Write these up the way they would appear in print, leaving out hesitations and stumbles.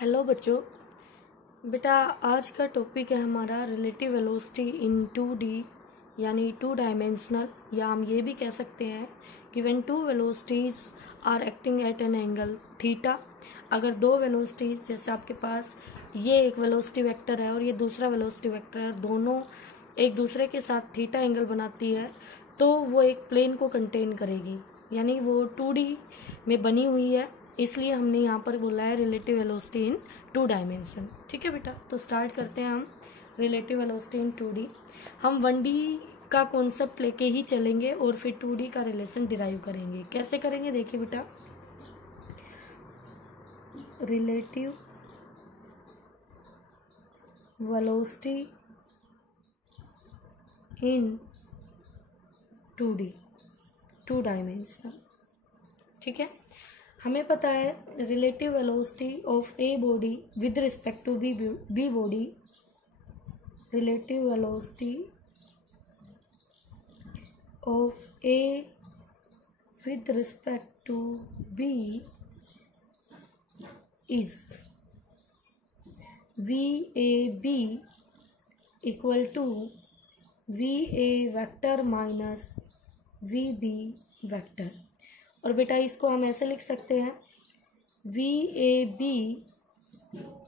Hello बच्चों। बेटा आज का टॉपिक है हमारा रिलेटिव वेलोसिटी इन 2D यानी 2 डायमेंशनल, या हम ये भी कह सकते हैं कि when 2 velocities are acting at an angle theta. अगर दो वेलोसिटीज, जैसे आपके पास ये एक वेलोसिटी वेक्टर है और ये दूसरा वेलोसिटी वेक्टर है, दोनों एक दूसरे के साथ थीटा एंगल बनाती है, तो वो एक प्लेन को कंटेन करेगी, यानी वो 2D में बनी हुई है। इसलिए हमने यहाँ पर बोला है रिलेटिव वेलोसिटी इन 2 डायमेंशन। ठीक है बेटा, तो स्टार्ट करते हैं हम रिलेटिव वेलोसिटी इन 2D। हम 1D का कॉन्सेप्ट लेके ही चलेंगे और फिर 2D का रिलेशन डिराइव करेंगे। कैसे करेंगे देखिए बेटा, रिलेटिव वेलोसिटी इन 2D 2 डायमेंशनल। ठीक है, हमें पता है relative velocity of A body with respect to B body, relative velocity of A with respect to B is V A B equal to V A vector minus V B vector. और बेटा इसको हम ऐसे लिख सकते हैं, V A B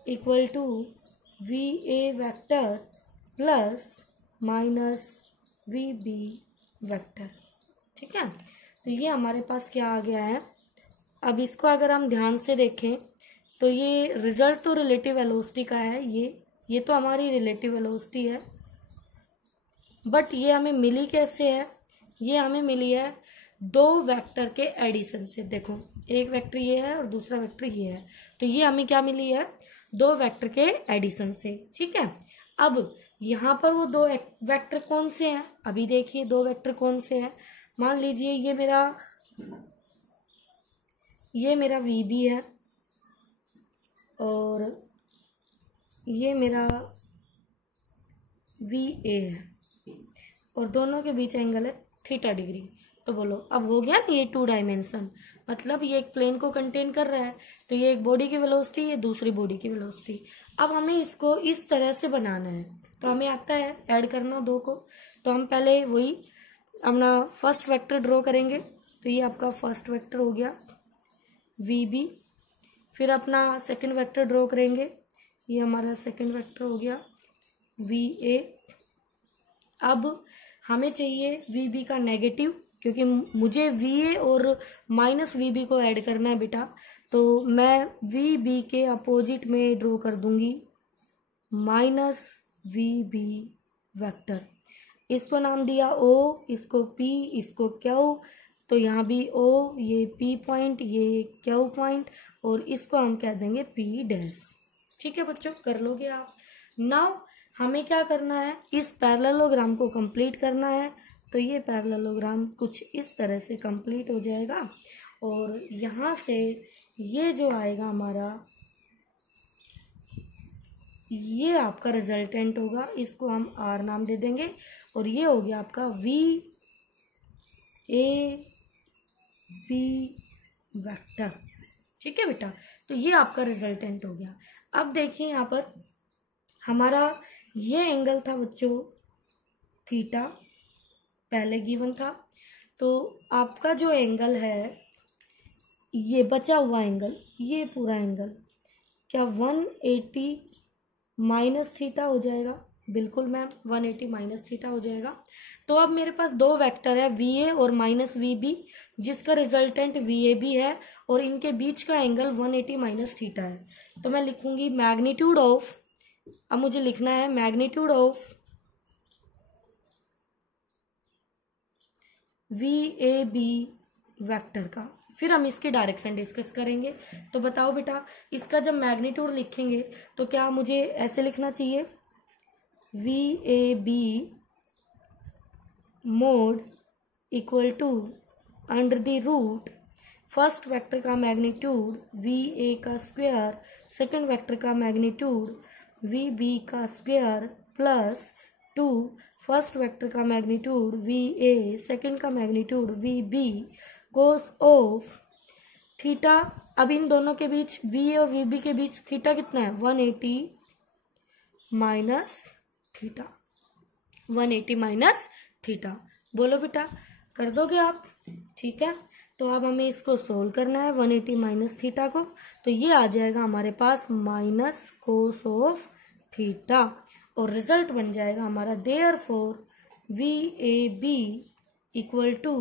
equal to V A vector plus minus V B vector. ठीक है, तो ये हमारे पास क्या आ गया है। अब इसको अगर हम ध्यान से देखें तो ये रिजल्ट तो रिलेटिव वेलोसिटी का है, ये तो हमारी रिलेटिव वेलोसिटी है, बट ये हमें मिली कैसे है। ये हमें मिली है दो वेक्टर के एडिशन से। देखो, एक वेक्टर ये है और दूसरा वेक्टर ये है, तो ये हमें क्या मिली है, दो वेक्टर के एडिशन से। ठीक है, अब यहाँ पर वो दो वेक्टर कौन से हैं, अभी देखिए दो वेक्टर कौन से हैं। मान लीजिए ये मेरा VB है और ये मेरा VA है, और दोनों के बीच एंगल है थीटा डिग्री। तो बोलो, अब हो गया ना ये 2 डायमेंशन, मतलब ये एक प्लेन को कंटेन कर रहा है। तो ये एक बॉडी की वेलोसिटी, ये दूसरी बॉडी की वेलोसिटी। अब हमें इसको इस तरह से बनाना है, तो हमें आता है ऐड करना दो को। तो हम पहले वही अपना फर्स्ट वेक्टर ड्रॉ करेंगे। तो ये आपका फर्स्ट वेक्टर हो गया VB। फिर अपना सेकंड वेक्टर ड्रॉ करेंगे, ये हमारा सेकंड वेक्टर हो गया VA। अब हमें चाहिए VB का नेगेटिव, क्योंकि मुझे VA और माइनस VB को ऐड करना है बेटा। तो मैं VB के अपोजिट में ड्रॉ कर दूंगी माइनस VB वेक्टर। इसको नाम दिया O, इसको P, इसको Q। तो यहाँ भी O, ये P पॉइंट, ये Q पॉइंट, और इसको हम कह देंगे P डैश। ठीक है बच्चों, कर लोगे आप। नाउ हमें क्या करना है, इस पैरेललोग्राम को कंप्लीट करना है। तो ये पैरेललोग्राम कुछ इस तरह से कंप्लीट हो जाएगा, और यहाँ से ये जो आएगा हमारा, ये आपका रिजल्टेंट होगा, इसको हम R नाम दे देंगे। और ये हो गया आपका VAB वेक्टर। ठीक है बेटा, तो ये आपका रिजल्टेंट हो गया। अब देखिए यहाँ पर हमारा ये एंगल था बच्चों थीटा, पहले गिवन था। तो आपका जो एंगल है, ये बचा हुआ एंगल, ये पूरा एंगल क्या 180 माइनस थीटा हो जाएगा। बिल्कुल मैम, 180 माइनस थीटा हो जाएगा। तो अब मेरे पास दो वेक्टर है VA और माइनस VB, जिसका रिजल्टेंट VAB है, और इनके बीच का एंगल 180 माइनस थीटा है। तो मैं लिखूंगी मैग्नीट्यूड ऑफ, अब मुझे लिखना है मैग्नीट्यूड ऑफ VAB वेक्टर का। फिर हम इसकी डायरेक्शन डिस्कस करेंगे। तो बताओ बेटा, इसका जब मैग्नीट्यूड लिखेंगे तो क्या मुझे ऐसे लिखना चाहिए, VAB mod equal to under the root first vector का मैग्नीट्यूड VA का स्क्वायर, सेकंड वेक्टर का मैग्नीट्यूड VB का स्क्वायर प्लस 2 फर्स्ट वेक्टर का मैग्नीट्यूड VA, सेकंड का magnitude VB, cos of theta, अब इन दोनों के बीच वी और वी बी के बीच थीटा कितना है 180 माइनस थीटा, 180 माइनस थीटा। बोलो बेटा, कर दोगे आप? ठीक है, तो अब हमें इसको सोल्व करना है 180 माइनस थीटा को, तो ये आ जाएगा हमारे पास माइनस कोस ऑफ थीटा, और रिजल्ट बन जाएगा हमारा therefore V A B equal to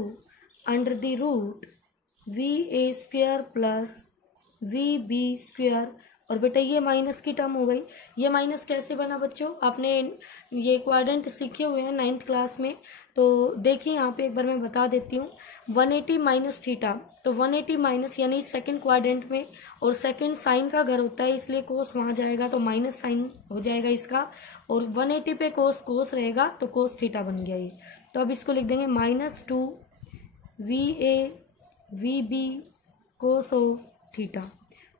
under the root V A square plus V B square. और बेटा ये माइनस की टर्म हो गई, ये माइनस कैसे बना बच्चों? आपने ये क्वाड्रेंट सीखे हुए हैं 9th क्लास में, तो देखिए यहाँ पे एक बार मैं बता देती हूँ। 180 माइनस थीटा, तो 180 माइनस यानी सेकंड क्वाड्रेंट में, और सेकंड साइन का घर होता है इसलिए कोस वहाँ जाएगा तो माइनस साइन हो जाएगा इसका, और 180 पे कोस कोस रहेगा तो कोस थीटा बन गया ये। तो अब इसको लिख देंगे -2 V A V B cos of theta.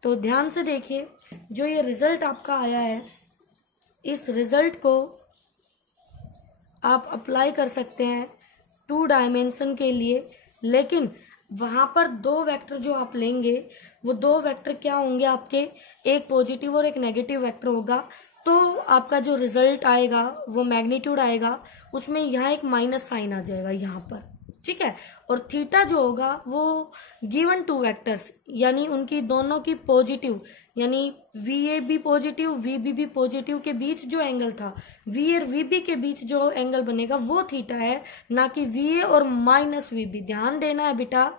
तो ध्यान से देखिए, जो ये रिजल्ट आपका आया है, इस रिजल्ट को आप अप्लाई कर सकते हैं 2 डायमेंशन के लिए, लेकिन वहां पर 2 वेक्टर जो आप लेंगे वो 2 वेक्टर क्या होंगे आपके, एक पॉजिटिव और एक नेगेटिव वेक्टर होगा, तो आपका जो रिजल्ट आएगा वो मैग्नीट्यूड आएगा, उसमें यहाँ एक माइनस साइन आ जाएगा यहाँ पर, ठीक है। और थीटा जो होगा वो गिवन 2 वेक्टर्स, यानी उनकी दोनों की पॉजिटिव, यानी V A B positive V B भी पॉजिटिव के बीच जो एंगल था, वी और वी बी के बीच जो एंगल बनेगा वो थीटा है, ना कि वी ए और माइनस वी बी। ध्यान देना है बेटा,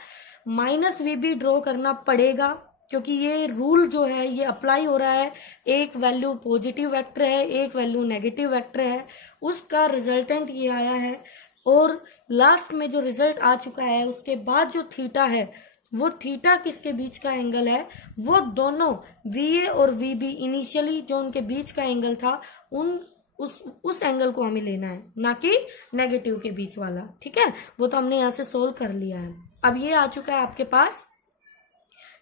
माइनस वी बी ड्रॉ करना पड़ेगा, क्योंकि ये रूल जो है ये अप्लाई हो रहा है, एक वैल्यू पॉजिटिव वेक्टर है, एक वैल्यू नेगेटिव वेक्टर है, उसका रिजल्टेंट ये आया है। और लास्ट में जो रिजल्ट आ चुका है उसके बाद जो थीटा है, वो थीटा किसके बीच का एंगल है, वो दोनों वी ए और वी बी इनिशियली जो उनके बीच का एंगल था उस एंगल को हमें लेना है, ना कि नेगेटिव के बीच वाला, ठीक है। वो तो हमने यहाँ से सोल्व कर लिया है। अब ये आ चुका है आपके पास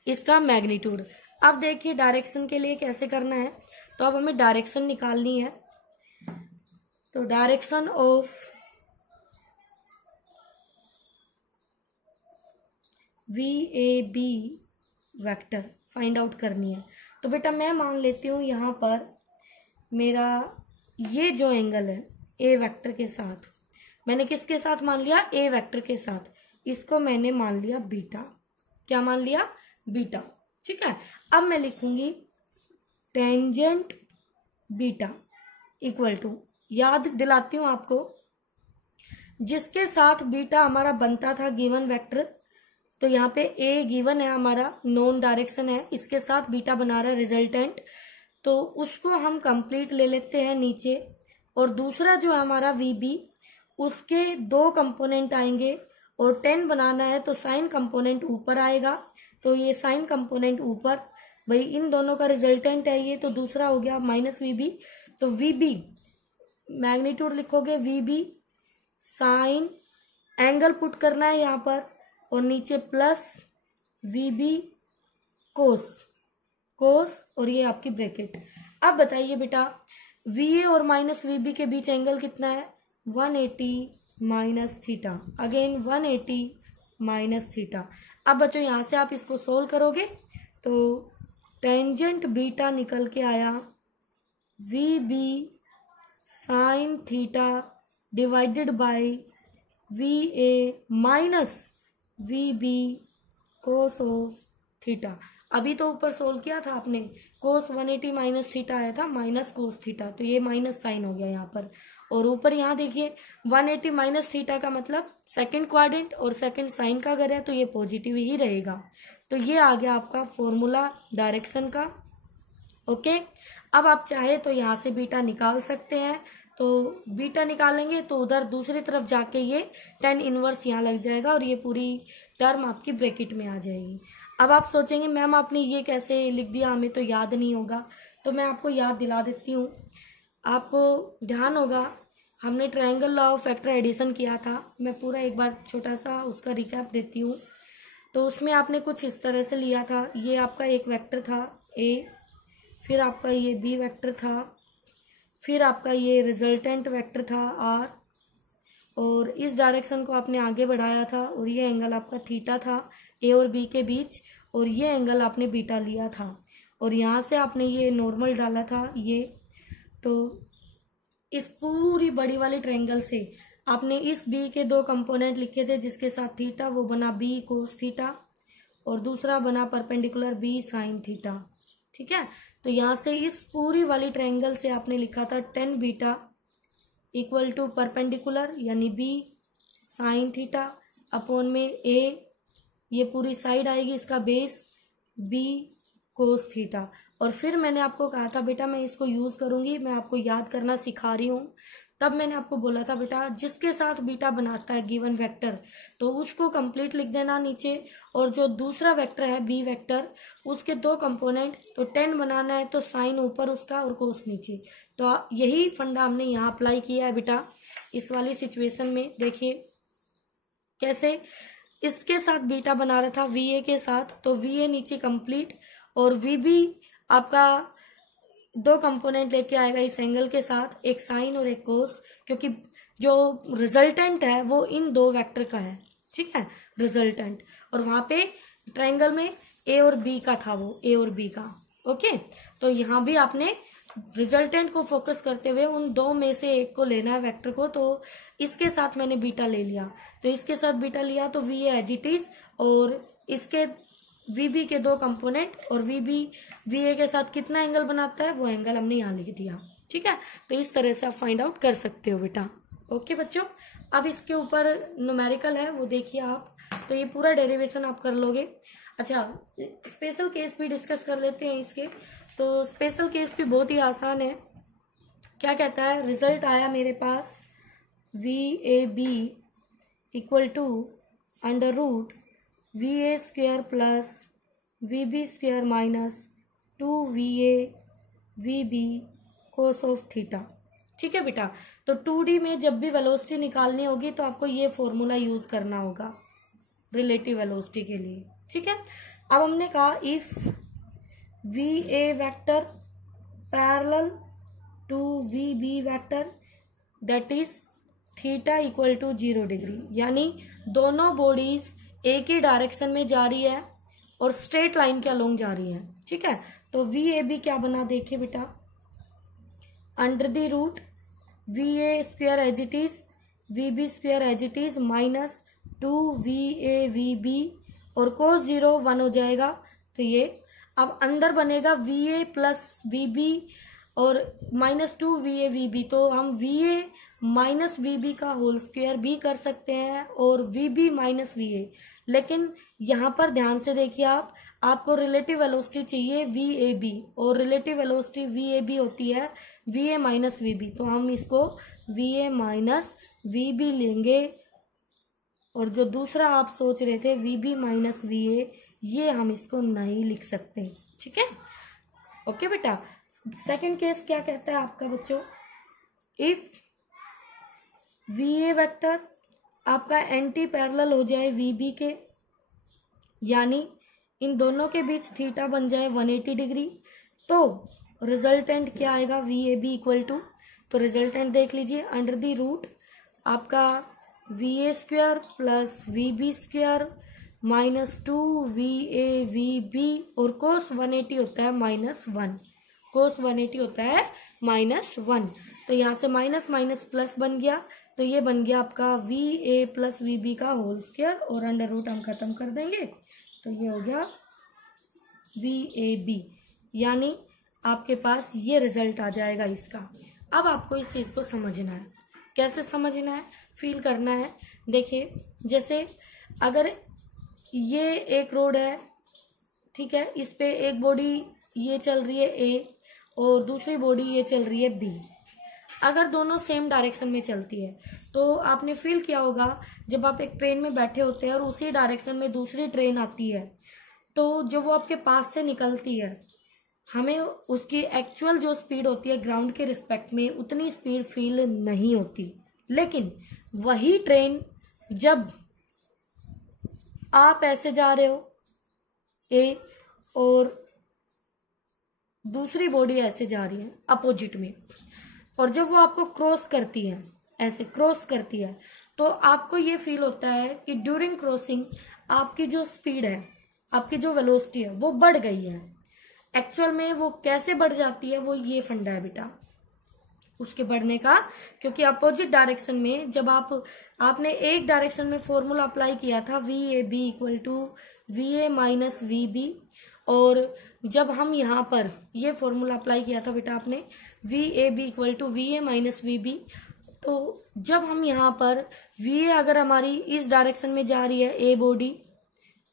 इसका मैग्नीट्यूड। अब देखिए डायरेक्शन के लिए कैसे करना है, तो अब हमें डायरेक्शन निकालनी है। तो direction of V A B vector find out करनी है। तो बेटा मैं मान लेती हूँ यहाँ पर मेरा ये जो एंगल है ए वेक्टर के साथ, मैंने किसके साथ मान लिया, ए वेक्टर के साथ, इसको मैंने मान लिया बीटा। क्या मान लिया, बीटा, ठीक है। अब मैं लिखूंगी टेंजेंट बीटा इक्वल टू, याद दिलाती हूँ आपको, जिसके साथ बीटा हमारा बनता था गिवन वेक्टर, तो यहाँ पे ए गिवन है हमारा, नोन डायरेक्शन है, इसके साथ बीटा बना रहा है रिजल्टेंट, तो उसको हम कंप्लीट ले लेते हैं नीचे। और दूसरा जो है हमारा वी बी, उसके 2 कंपोनेंट आएंगे, और 10 बनाना है तो साइन कंपोनेंट ऊपर आएगा, तो ये साइन कंपोनेंट ऊपर, भाई इन दोनों का रिजल्टेंट है ये, तो दूसरा हो गया माइनस वी बी। तो वी बी मैग्नीट्यूड लिखोगे V B sine, angle put करना है यहाँ पर, और नीचे plus V B cos, cos, और ये आपकी ब्रैकेट। अब बताइए बेटा, वी ए और माइनस वी बी के बीच एंगल कितना है, 180 minus theta, again 180 minus theta. अब बच्चों यहाँ से आप इसको सोल्व करोगे तो टेंजेंट बीटा निकल के आया V B sine theta divided by V A minus V B cos of theta. अभी तो ऊपर सोल्व किया था आपने, कोस 180 माइनस थीटा आया था, माइनस कोस थीटा, तो ये माइनस साइन हो गया यहाँ पर। और ऊपर यहाँ देखिए 180 माइनस थीटा का मतलब सेकंड क्वाड्रेंट और सेकंड साइन का अगर है तो ये पॉजिटिव ही रहेगा। तो ये आ गया आपका फॉर्मूला डायरेक्शन का। ओके, अब आप चाहे तो यहाँ से बीटा निकाल सकते हैं, तो बीटा निकालेंगे तो उधर दूसरी तरफ जाके ये tan इनवर्स यहाँ लग जाएगा और ये पूरी टर्म आपकी ब्रैकेट में आ जाएगी। अब आप सोचेंगे मैम आपने ये कैसे लिख दिया, हमें तो याद नहीं होगा, तो मैं आपको याद दिला देती हूँ। आपको ध्यान होगा हमने triangle law of vector addition किया था, मैं पूरा एक बार छोटा सा उसका रिकैप देती हूँ। तो उसमें आपने कुछ इस तरह से लिया था, ये आपका एक वेक्टर था ए, फिर आपका ये बी वेक्टर था, फिर आपका ये रिजल्टेंट वेक्टर था आर, और इस डायरेक्शन को आपने आगे बढ़ाया था और ये एंगल आपका थीटा था ए और बी के बीच, और ये एंगल आपने बीटा लिया था और यहाँ से आपने ये नॉर्मल डाला था ये, तो इस पूरी बड़ी वाली ट्रायंगल से आपने इस बी के दो कंपोनेंट लिखे थे जिसके साथ थीटा, वो बना बी कोस थीटा और दूसरा बना परपेंडिकुलर बी साइन थीटा। ठीक है, तो यहाँ से इस पूरी वाली ट्रायंगल से आपने लिखा था tan beta equal to perpendicular यानी बी साइन थीटा अपॉन में ए, ये पूरी साइड आएगी इसका बेस बी कोस थीटा। और फिर मैंने आपको कहा था बेटा मैं इसको यूज करूंगी, मैं आपको याद करना सिखा रही हूँ। तब मैंने आपको बोला था बेटा जिसके साथ बीटा बनाता है गिवन वेक्टर तो उसको कंप्लीट लिख देना नीचे, और जो दूसरा वेक्टर है बी वेक्टर उसके दो कंपोनेंट, तो 10 बनाना है तो साइन ऊपर उसका और कोस नीचे। तो यही फंडा हमने यहाँ अप्लाई किया है बेटा इस वाली सिचुएशन में। देखिए कैसे, इसके साथ बीटा बना रहा था वी के साथ, तो वी नीचे कंप्लीट और वी बी आपका दो कंपोनेंट लेके आएगा इस एंगल के साथ, एक साइन और एक कोस, क्योंकि जो रिजल्टेंट है वो इन दो वेक्टर का है। ठीक है, रिजल्टेंट, और वहां पे ट्रायंगल में ए और बी का था, वो ए और बी का। ओके, तो यहाँ भी आपने रिजल्टेंट को फोकस करते हुए उन दो में से एक को लेना है वेक्टर को। तो इसके साथ मैंने बीटा ले लिया, तो इसके साथ बीटा लिया तो वी एज इट इज, और इसके वी बी के दो कंपोनेंट और वी बी वी ए के साथ कितना एंगल बनाता है वो एंगल हमने यहाँ लिख दिया। ठीक है, तो इस तरह से आप फाइंड आउट कर सकते हो बेटा। ओके बच्चों, अब इसके ऊपर न्यूमेरिकल है वो देखिए आप, तो ये पूरा डेरिवेशन आप कर लोगे। अच्छा, स्पेशल केस भी डिस्कस कर लेते हैं इसके। तो स्पेशल केस भी बहुत ही आसान है। क्या कहता है, रिजल्ट आया मेरे पास V A B equal to under root V A square plus V B square minus 2VA VB cos of theta. ठीक है बेटा, तो 2D में जब भी वेलोसिटी निकालनी होगी तो आपको ये फॉर्मूला यूज करना होगा रिलेटिव वेलोसिटी के लिए। ठीक है, अब हमने कहा if VA vector parallel to VB vector that is theta equal to 0 degree, यानी दोनों बॉडीज एक ही डायरेक्शन में जा रही है और स्ट्रेट लाइन के अलोंग जा रही है। ठीक है, तो VAB क्या बना देखिए बेटा, under the root VA square as it is VB square as it is minus 2VA VB और cos 0 1 हो जाएगा। तो ये अब अंदर बनेगा VA प्लस VB और माइनस 2VA VB, तो हम VA माइनस VB का होल स्क्वायर भी कर सकते हैं और VB माइनस VA, लेकिन यहाँ पर ध्यान से देखिए आप, आपको रिलेटिव वेलोसिटी चाहिए VAB और रिलेटिव वेलोसिटी VAB होती है VA माइनस VB, तो हम इसको VA माइनस VB लेंगे। और जो दूसरा आप सोच रहे थे VB माइनस VA, ये हम इसको नहीं लिख सकते। ठीक है, ओके बेटा। सेकंड केस क्या कहता है आपका बच्चों, इफ VA वेक्टर आपका एंटी पैरेलल हो जाए VB के, यानी इन दोनों के बीच थीटा बन जाए 180 डिग्री, तो रिजल्टेंट क्या आएगा VAB इक्वल टू, तो रिजल्टेंट देख लीजिए अंडर द रूट आपका VA square plus VB square minus 2VA VB और कोस 180 होता है माइनस 1, कोस 180 होता है माइनस 1, तो यहाँ से माइनस माइनस प्लस बन गया, तो ये बन गया आपका VA प्लस VB का होल स्क्वायर और अंडर रूट हम खत्म कर देंगे, तो ये हो गया VAB, यानी आपके पास ये रिजल्ट आ जाएगा इसका। अब आपको इस चीज़ को समझना है, कैसे समझना है, फील करना है। देखिए जैसे अगर ये एक रोड है, ठीक है, इस पे एक बॉडी ये चल रही है A और दूसरी बॉडी ये चल रही है B, अगर दोनों सेम डायरेक्शन में चलती है तो आपने फील किया होगा जब आप एक ट्रेन में बैठे होते हैं और उसी डायरेक्शन में दूसरी ट्रेन आती है, तो जब वो आपके पास से निकलती है हमें उसकी एक्चुअल जो स्पीड होती है ग्राउंड के रिस्पेक्ट में उतनी स्पीड फील नहीं होती, लेकिन वही ट्रेन जब आप ऐसे जा रहे हो A और दूसरी बॉडी ऐसे जा रही है अपोजिट में, और जब वो आपको क्रॉस करती है, ऐसे क्रॉस करती है, तो आपको ये फील होता है कि ड्यूरिंग क्रॉसिंग आपकी जो स्पीड है आपकी जो वेलोसिटी है वो बढ़ गई है। एक्चुअल में वो कैसे बढ़ जाती है, वो ये फंडा है बेटा उसके बढ़ने का, क्योंकि अपोजिट डायरेक्शन में जब आपने एक डायरेक्शन में फॉर्मूला अप्लाई किया था VAB equal to VA minus VB, और जब हम यहाँ पर ये फॉर्मूला अप्लाई किया था बेटा आपने VAB equal to VA minus VB, तो जब हम यहाँ पर VA अगर हमारी इस डायरेक्शन में जा रही है A बॉडी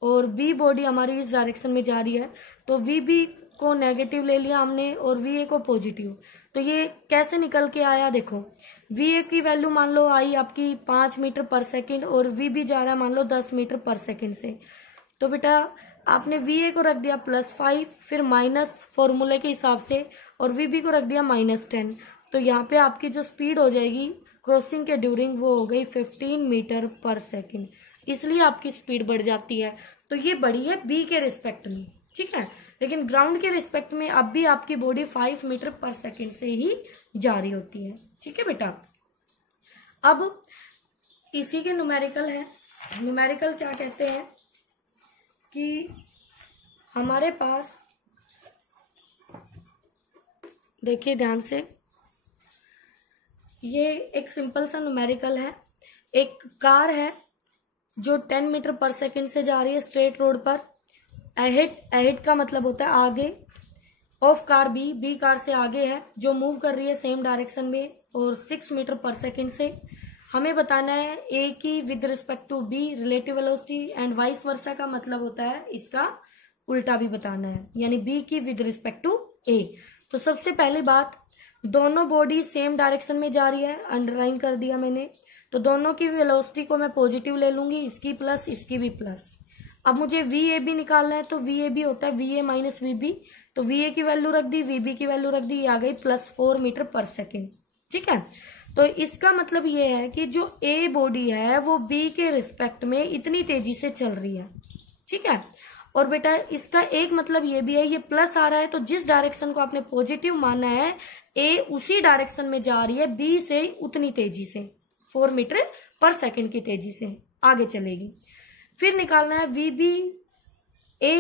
और B बॉडी हमारी इस डायरेक्शन में जा रही है, तो VB को नेगेटिव ले लिया हमने और VA को पॉजिटिव। तो ये कैसे निकल के आया, देखो VA की वैल्यू मान लो आई आपकी 5 मीटर पर सेकंड और VB जा रहा है मान लो 10 मीटर पर सेकंड से। तो बेटा आपने VA को रख दिया +5, फिर माइनस फॉर्मूले के हिसाब से, और VB को रख दिया -10। तो यहाँ पे आपकी जो स्पीड हो जाएगी क्रॉसिंग के ड्यूरिंग वो हो गई 15 मीटर पर सेकंड, इसलिए आपकी स्पीड बढ़ जाती है। तो ये बढ़ी है B के रिस्पेक्ट में, ठीक है, लेकिन ग्राउंड के रिस्पेक्ट में अब भी आपकी बॉडी 5 मीटर पर सेकंड से ही जा रही होती है, ठीक है बेटा। अब इसी के न्यूमेरिकल है। न्यूमेरिकल क्या कहते हैं कि हमारे पास, देखिए ध्यान से, ये एक सिंपल सा न्यूमेरिकल है। एक कार है जो 10 मीटर पर सेकंड से जा रही है स्ट्रेट रोड पर, अहेड का मतलब होता है आगे, ऑफ कार बी कार से आगे है जो मूव कर रही है सेम डायरेक्शन में और 6 मीटर पर सेकंड से। हमें बताना है ए की with respect to B relative velocity, and vice versa का मतलब होता है इसका उल्टा भी बताना है, यानी बी की विद रिस्पेक्ट टू ए। तो सबसे पहली बात, दोनों बॉडी सेम डायरेक्शन में जा रही है, अंडरलाइन कर दिया मैंने। तो दोनों की वेलोसिटी को मैं पॉजिटिव ले लूंगी, इसकी प्लस इसकी भी प्लस। अब मुझे VAB निकालना है, तो VAB होता है VA माइनस VB, तो VA की वैल्यू रख दी, VB की वैल्यू रख दी, ये आ गई +4 मीटर पर सेकेंड, ठीक है। तो इसका मतलब ये है कि जो A बॉडी है वो B के रिस्पेक्ट में इतनी तेजी से चल रही है, ठीक है। और बेटा इसका एक मतलब ये भी है, ये प्लस आ रहा है तो जिस डायरेक्शन को आपने पॉजिटिव माना है A उसी डायरेक्शन में जा रही है B से उतनी तेजी से, 4 मीटर पर सेकेंड की तेजी से आगे चलेगी। फिर निकालना है VB A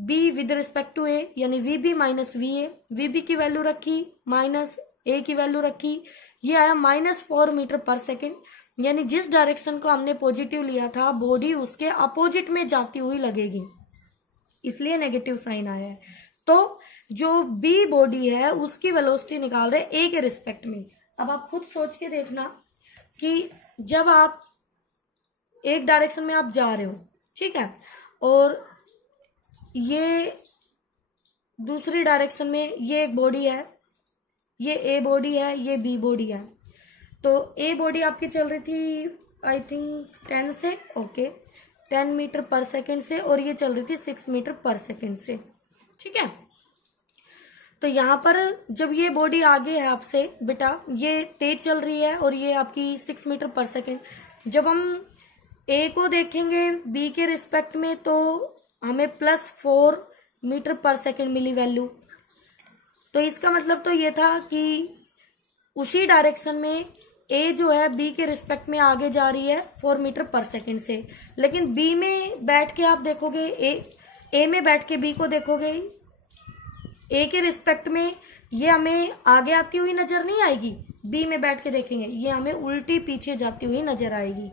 B with respect to A, यानी VB माइनस VA, VB की वैल्यू रखी माइनस A की वैल्यू रखी, ये आया -4 मीटर पर सेकेंड, यानी जिस डायरेक्शन को हमने पॉजिटिव लिया था बॉडी उसके अपोजिट में जाती हुई लगेगी, इसलिए नेगेटिव साइन आया है। तो जो B बॉडी है उसकी वेलोसिटी निकाल रहे A के रिस्पेक्ट में। अब आप खुद सोच के देखना कि जब आप एक डायरेक्शन में आप जा रहे हो, ठीक है, और ये दूसरी डायरेक्शन में ये एक बॉडी है, ये A बॉडी है, ये B बॉडी है। तो A बॉडी आपकी चल रही थी आई थिंक 10 से, ओके 10 मीटर पर सेकेंड से, और ये चल रही थी 6 मीटर पर सेकेंड से, ठीक है। तो यहाँ पर जब ये बॉडी आगे है आपसे बेटा, ये तेज चल रही है और ये आपकी 6 मीटर पर सेकेंड। जब हम A को देखेंगे B के रिस्पेक्ट में तो हमें +4 मीटर पर सेकेंड मिली वैल्यू। तो इसका मतलब तो ये था कि उसी डायरेक्शन में A जो है B के रिस्पेक्ट में आगे जा रही है 4 मीटर पर सेकेंड से, लेकिन B में बैठ के आप देखोगे, A में बैठ के B को देखोगे, A के रिस्पेक्ट में ये हमें आगे आती हुई नजर नहीं आएगी, B में बैठ के देखेंगे ये हमें उल्टी पीछे जाती हुई नजर आएगी।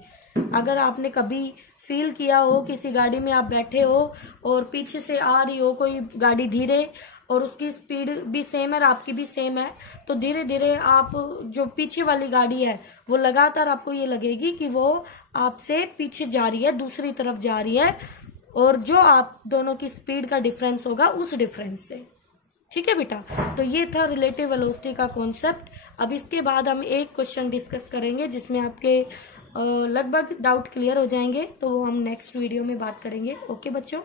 अगर आपने कभी फील किया हो किसी गाड़ी में आप बैठे हो और पीछे से आ रही हो कोई गाड़ी धीरे और उसकी स्पीड भी सेम है और आपकी भी सेम है, तो धीरे धीरे आप जो पीछे वाली गाड़ी है वो लगातार आपको ये लगेगी कि वो आपसे पीछे जा रही है, दूसरी तरफ जा रही है, और जो आप दोनों की स्पीड का डिफरेंस होगा उस डिफरेंस से, ठीक है बेटा। तो ये था रिलेटिव वेलोसिटी का कॉन्सेप्ट। अब इसके बाद हम एक क्वेश्चन डिस्कस करेंगे जिसमें आपके लगभग डाउट क्लियर हो जाएंगे, तो वो हम नेक्स्ट वीडियो में बात करेंगे। ओके बच्चों।